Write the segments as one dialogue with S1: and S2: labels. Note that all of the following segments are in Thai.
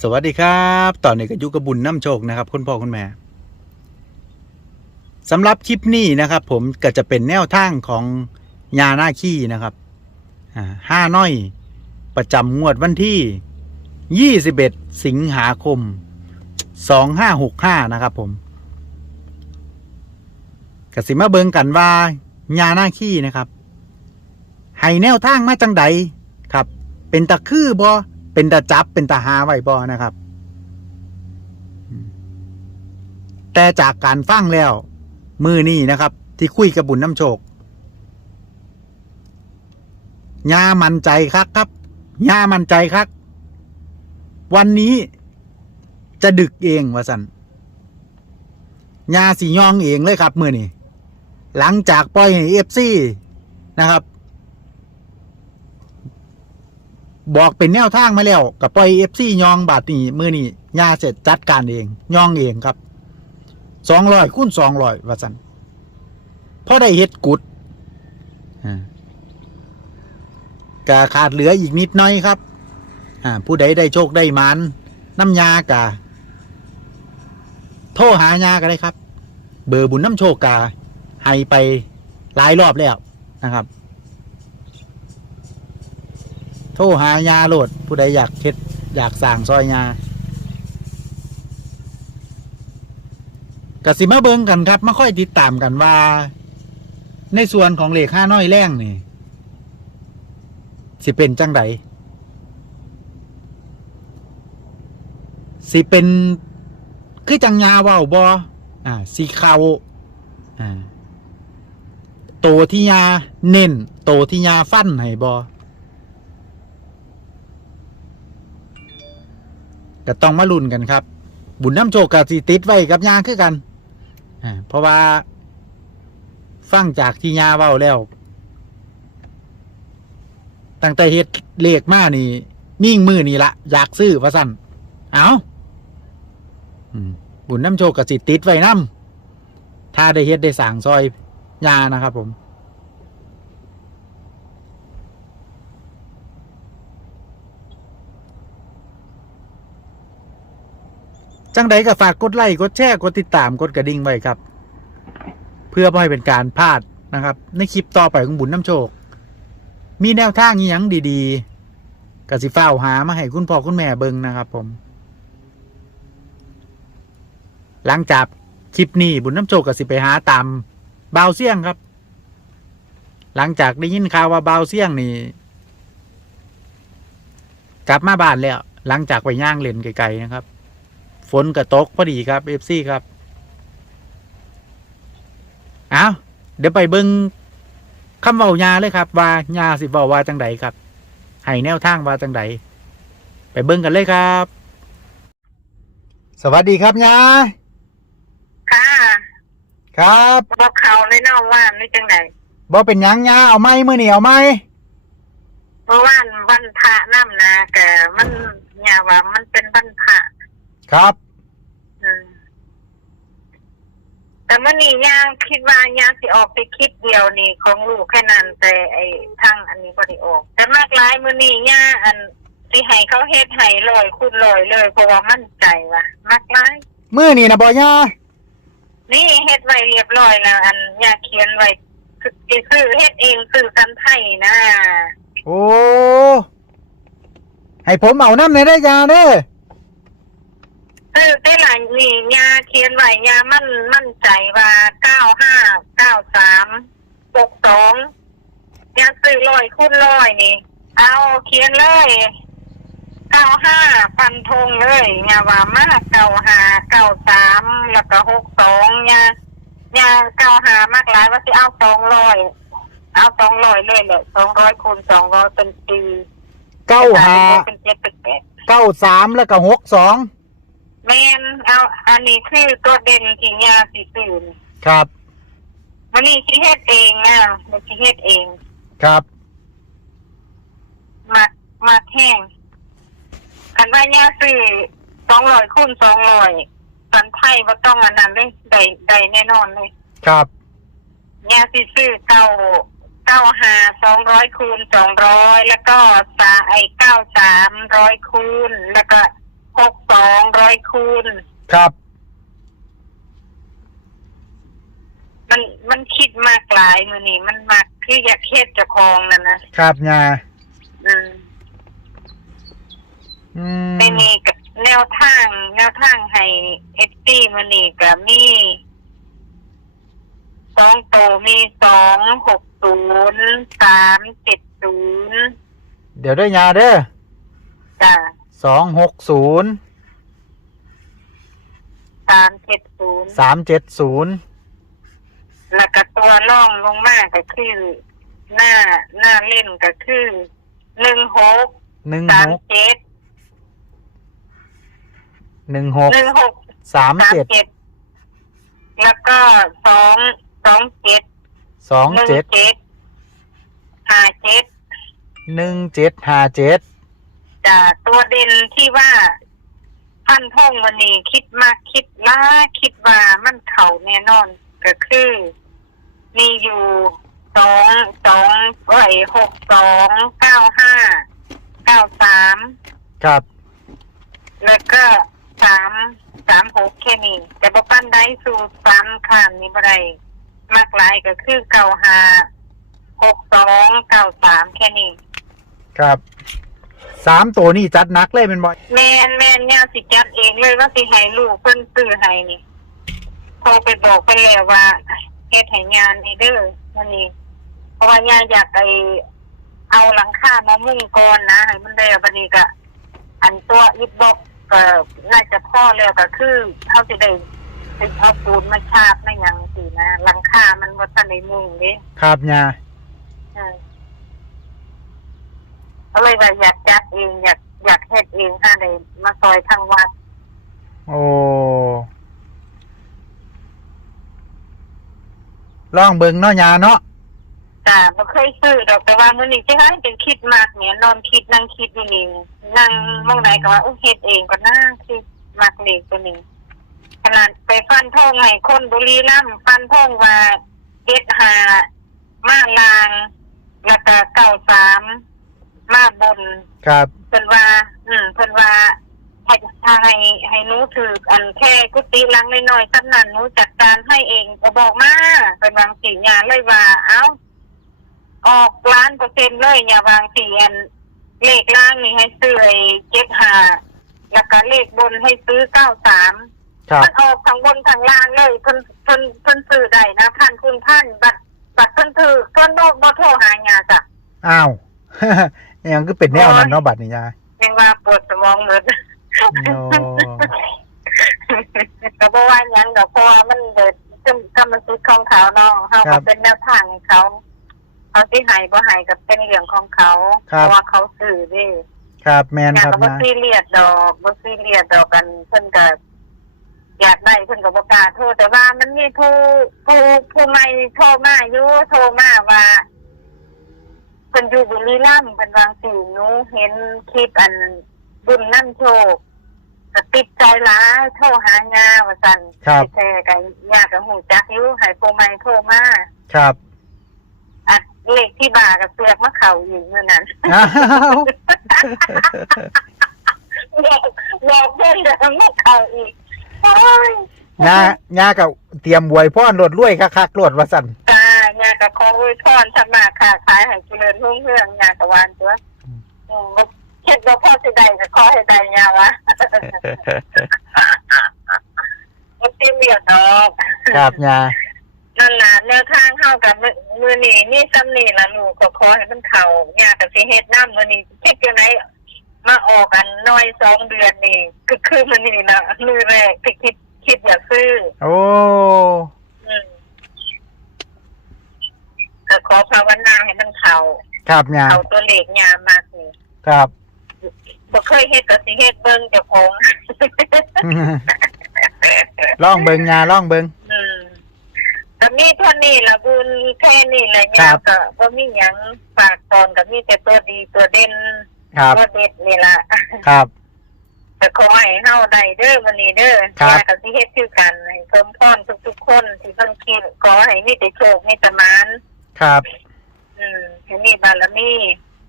S1: สวัสดีครับตอนนี้ก็อยู่กับบุญน้ำโชคนะครับ คุณพ่อคุณแม่สำหรับคลิปนี้นะครับ ผมก็จะเป็นแนวทางของยาหน้าขี้นะครับอ่าห้าน้อย ประจำงวดวันที่ 21 สิงหาคม 2565 นะครับ ผมกสิมาเบิงกันว่ายาหน้าขี้นะครับให้แนวทางมาจังใดครับ เป็นตะคือบ่ เป็นตะจับเป็นตะหาไว้บ่นะครับ แต่จากการฟังแล้ว มือนี่นะครับ ที่คุยกับบุญน้ำโชคย่ามันใจครับครับย่ามันใจครับ วันนี้จะดึกเองวะสันยาสียองเองเลยครับ มือนี่หลังจากปล่อยให้เอฟซีนะครับ บอกเป็นแนวทางมาแล้วกับปล่อยเอฟซียองบาทนี่มือนี่ยาเสร็จจัดการเองยองเองครับสองร้อยคูณสองร้อยว่าสันพอได้เฮ็ดกุดอ่ากะขาดเหลืออีกนิดหน้อยครับอ่าผู้ใดได้โชคได้มันน้ำยากะโทรหายาก็ได้ครับ เบอร์บุญน้ำโชคกาให้ไปหลายรอบแล้วนะครับ โทรหายาโหลด ผู้ใดอยากเฮ็ดอยากสั่งซอยยากสิมาเบิงกันครับมาค่อยติดตามกันว่า ในส่วนของเลขห้าน้อยแรงนี่ สิเป็นจังไดสิเป็นคือจังยาว่าบออ่าสีเขาอ่าโตที่ยาเน้นโตที่ยาฟันให้บอ ก็ต้องมาลุ้นกันครับ บุญน้ำโชคกับสิติดไว้กับยาคือกันเพราะว่าฟังจากที่ยาเว้าแล้ว ตั้งแต่เฮ็ดเลขมานี่มิ่งมือนี่ละอยากซื้อว่าสั่นเอาบุญน้ำโชคกับสิติดไว้น้ำถ้าได้เฮ็ดได้สั่งซอยยานะครับผม จังใดก็ฝากกดไลค์กดแชร์กดติดตามกดกระดิ่งไว้ครับ เพื่อไม่ให้เป็นการพลาดนะครับ ในคลิปต่อไปของบุญน้ำโชค มีแนวทางอหยังดีๆกสิฟ้าวหามาให้คุณพ่อคุณแม่เบิ่งนะครับ ผม หลังจากคลิปนี้บุญน้ำโชคกสิไปหาตามบาวเสี่ยงครับ หลังจากได้ยินข่าวว่าบาวเสี่ยงนี่กลับมาบ้านแล้ว หลังจากไปย่างเล่นไกลๆนะครับ นก็ตกพอดีครับเอฟซีครับเอาเดี๋ยวไปเบิงคำเว้ายาเลยครับ ว่ายาสิเว้าว่าจังใดครับให้แนวทางว่าจังใดไปเบิ่งกันเลยครับ สวัสดีครับยา
S2: ค่ะ
S1: ครับ
S2: บอกเขาเลยเนอกว่านนี่จังได
S1: บ่เป็นหยังยาเอาไม้มือนี่เอาไม้
S2: เมื่อวานวันพระน้ำนะแต่มันเนี่ยว่ามันเป็นวันพระ
S1: ครับ
S2: อืม แต่เมื่อนี้ย่างคิดว่าย่างสิออกไปคิดเดียวนี่ของลูกแค่นั้นแต่ไอ้ทั้งอันนี้บ่ได้ออก แต่มากหลายมื้อนี้ย่าอันสิให้เขาเฮ็ดให้ลอยคุณลอยเลยเพราะว่ามั่นใจว่ะมากหลาย
S1: มือนี่นะบ่ยา
S2: นี่เฮ็ดไว้เรียบร้อยแล้วอันย่าเขียนไว้คือซื้อเฮ็ดเองซื้อกันไทยนะ
S1: โอ้ให้ผมเอาน้ำในได้อยาเด้อ
S2: เออได้หลายนี่ยาเขียนไว้ยามั่นมั่นใจว่าเก้าห้าเก้าสามหกสองยาซื้อร้อยคูณร้อยนี่ เอาเขียนเลยเก้าห้าฟันธงเลยยาว่ามากเก้าห้าเก้าสามแล้วก็หกสองยายาเก้าห้ามากหลายว่าสิเอาสองร้อยเอาสองร้อยเลยเลยสองร้อยคูณสองร้อยเป็นปี
S1: เก้าห้า
S2: เป็นเจ็ดเป็นแปด
S1: เก้าสามแล้วก็หกสอง
S2: แมนเอาอันนี้คือตัวเด่นที่ยาสีตื่น
S1: ครับ
S2: มันนี่ชีเฮ็ดเองนะมันชีเฮ็ดเอง
S1: ครับ
S2: มามาแห้งคันว่ายาซื้อสองร้อยคูณสองร้อยสันไทยว่าต้องอันนั้นเลยได้ได้แน่นอนเลย
S1: ครับ
S2: ยาสีซื้อเก้าเก้าหาสองร้อยคูณสองร้อยแล้วก็สาไอเก้าสามร้อยคูณแล้วก็ หกสองร้อยคูณ
S1: ครับ
S2: มันมันคิดมากหลายมือนี่มันมากคืออยากเฮ็ดเจะคองนั่นนะครับ
S1: ยา
S2: อืม
S1: อืม
S2: ในนี้กับแนวทาง แนวทางให้เอฟซีมือนี่ก็มีสองโตวมีสองหกศูนย์สามเจ็ดศูนย์
S1: เดี๋ยวด้วยยาเด้อ
S2: จ้ะ
S1: สองหกศูนย์
S2: สามเจ็ดศูนย์
S1: สามเจ็ดศูนย์
S2: แล้วก็ตัวล่องลงมาก็คือหน้าหน้าเล่นก็คือหนึ่งหก
S1: หนึ่ง
S2: สา
S1: ห
S2: ม
S1: ก
S2: เจ็ด
S1: หนึ่งหก
S2: หนึ่งหก
S1: สาม
S2: สาม
S1: เจ็ด
S2: เจ็ดแล้วก็สองสองเจ็ด
S1: สอง
S2: หนึ่ง
S1: เจ็ด
S2: เจ็ดห้าเจ็ด
S1: หนึ่งเจ็ดห้าเจ็ด
S2: จะตัวเด่นที่ว่าพันท่องวันนี้คิดมากคิดล่าคิดว่ามันเข่าแน่นอนก็คือ มีอยู่สองสองเอ้ยหกสองเก้าห้าเก้าสาม
S1: ครับ
S2: แล้วก็สามสามหกแค่นี้แต่บปั้นได้สู่สามขานนี้บ่ได้มากหลายก็คือเก้าห้าหกสองเก้าสามแค่นี้
S1: ครับ สามตัวนี่จัดหนักเลยเป็นบอย
S2: แมนแมนเนี่ยสิจัดเองเลยว่าสิให้ลูกเพิ่นซื้อให้นี่โทรไปบอกไปแล้วว่าเฮ็ดให้งานนี่เด้อวันนี้เพราะว่ายายอยากไปเอาหลังคามามุ่งก่อนนะให้มันได้บัดนี้ก็อันตัวอิฐบล็อกก็น่าจะพอแล้วก็คือเขาสิได้ไปเอาปูนมาชาบไม่หยังสินะหลังคามันบ่ทันได้มุ่งเด้
S1: ครับยา
S2: เออ ก็เลยว่าอยากจัดเองอยากอยากเฮ็ดเองถ้าได้มาซอยทางวัด
S1: โอ้ลองเบิ่งเนาะยาเนาะ
S2: จ้าบ่เคยซื้อดอกแต่ว่ามื้อนี้สิให้เป็นคิดมากเนี่ยนอนคิดนั่งคิดอยู่นี่นั่งมองไหนก็ว่าโอ้เฮ็ดเองก็น่าคิดมากเลขตัวนี้ขนาดไปฟันทองให้คนบุรีรัมย์ฟันทองว่าเอ็ดหามาลางแล้วก็เก้าสาม มาบน
S1: ครับ
S2: เพิ่นว่า อืมเพิ่นว่าให้ให้ให้หนูถืออันแค่กุฏิหลังน้อยๆสั้นนั้นหนูจัดการให้เองก็บอกมาเป็นวางสีญาเลยว่า เอ้า ออกล้านเปอร์เซ็นต์เลยอย่าวางสีอันเลขล่างนี่ให้ซื้อไอ้เจ็ดห้าแล้วก็เลขบนให้ซื้อเก้าสาม
S1: ครับ
S2: มันออกทั้งบนทั้งล่างเลยเพิ่นเพิ่นเพิ่นซื้อได้นะพันคุณพันบัตรบัตรเพิ่นถือเพิ่นโดนบ่โทรหางาจ้ะ
S1: อ้าว ยังก็เป็นแนวนั้นเนาะบัดนี้ยา
S2: ยังว่าปวดสมองเหมือน
S1: โอ้
S2: ก็บอกว่าหยังดอกเพราะว่ามันเดินกำกำมันสุดของเขาเนาะเขาก็เป็นแนวทางให้เขาเขาที่หายบ่หายก็เป็นเรื่องของเขาเพราะว่าเขาสื่อเดิ
S1: ครับแมน
S2: งาน
S1: ครับ
S2: ก็บ่
S1: ยา
S2: ซีเรียสดอกบ่ซีเรียสดอกกันเพิ่นก็อยากได้เพิ่นก็บ่กล้าโทรแต่ว่ามันมีผู้ผู้ผู้ใหม่โทรมาอยู่โทรมาว่าเพิ่นอยู่บุรีรัมย์เพิ่นวางสิหนูเห็นคลิปอันบุญนั่นโชคก็ติดใจหลายโทรหางาว่าซั่น
S1: ครับ
S2: แท้ๆก็ยากก็ฮู้จักอยู่ให้ผู้ใหม่โทรมา
S1: ครับ
S2: อัดเลขที่บ่ากับเสือกมาเข้าอยู่เมื่อนั้น
S1: อ้าว
S2: บอกบอกเพื่อนเดี๋ยวมาเข้าอีกโอ้ย
S1: ยายากับเตรียมบวยพ่อนรวดรวยคักๆรวดว่าสั่น
S2: จ้างาน กับขออวยพรทำมาค้าขายให้เจริญรุ่งเรืองงานตะวันตัวอืมบ่เช็ดบ่พ่อสิได้ก็ขอให้ได้ยาวะบ่ซีเรียสดอก
S1: ครับยา
S2: นั่นล่ะแนวทางเข้ากับมือมือนี่นี่ซ้ำนี่ล่ะลูกก็ขอให้มันเข้ายากับสิเฮ็ดน้ำมือนี่คิดจังไดมาออกกันน้อยสองเดือนนี่คือคือมันนี่นะมือแรกที่คิดคิดอยากซื้อ
S1: โอ้
S2: อืม ก็ขอภาวนาให้มันเขา
S1: ครับยา
S2: เขาตัวเล็กยามากนี่
S1: ครับ
S2: บ่เคยเฮ็ดก็สิเฮ็ดเบิ่งเจ้าของ
S1: ล่องเบิงยาล่องเบิง
S2: อืมก็มีเท่านี้ละบุญแค่นี้แหละ
S1: ครั
S2: ยา
S1: บ
S2: ก็บ่มีหยังฝากตอนก็มีแต่ตัวดีตัวเด่น
S1: ครับ
S2: ตัวเด็ดนี่ล่ะ
S1: ครับ
S2: ก็ขอให้เฮาได้เด้อวันนี้เด้อ
S1: ครับ
S2: ยาก็สิเฮ็ดคือกันให้เพิ่มพรทุกๆคนที่เพิ่นคิดขอให้มีแต่โชคมีแต่หมาน
S1: ครับ
S2: อืมให้มีบารมี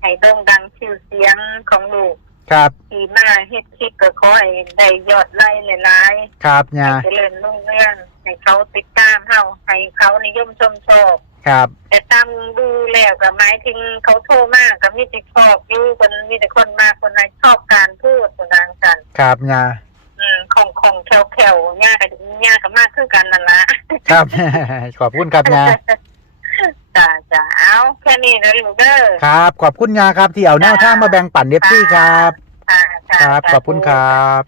S2: ให้โด่งดังชื่อเสียงของลูก
S1: ครับ
S2: ทีมาเฮ็ดคลิปก็ขอให้ได้ยอดไลค์หลาย
S1: ครับ
S2: ๆ
S1: ยา
S2: ให้เจริญรุ่งเรืองให้เขาติดตามเฮาให้เขานิยมชมชอบ
S1: ครับ
S2: แต่ตามดูแล้วก็หมายถึงเขาโทรมากก็มีแต่ชอบอยู่คนมีแต่คนมาคนไหนชอบการพูดคนดังกัน
S1: ครับยา
S2: อืมของของแขวแขวๆย่ากับย่ากับมากคือกันนั่นละ
S1: ครับ ขอบคุณครับยา
S2: จ้าจ้าเอาแค่นี้นะลูกเด้อ
S1: ครับ ขอบคุณยาครับที่เอาแนวทางมาแบ่งปันเดฟซี่ครับ
S2: ค่ะค่ะ
S1: ครับ
S2: ค่ะ
S1: ขอบคุณครับ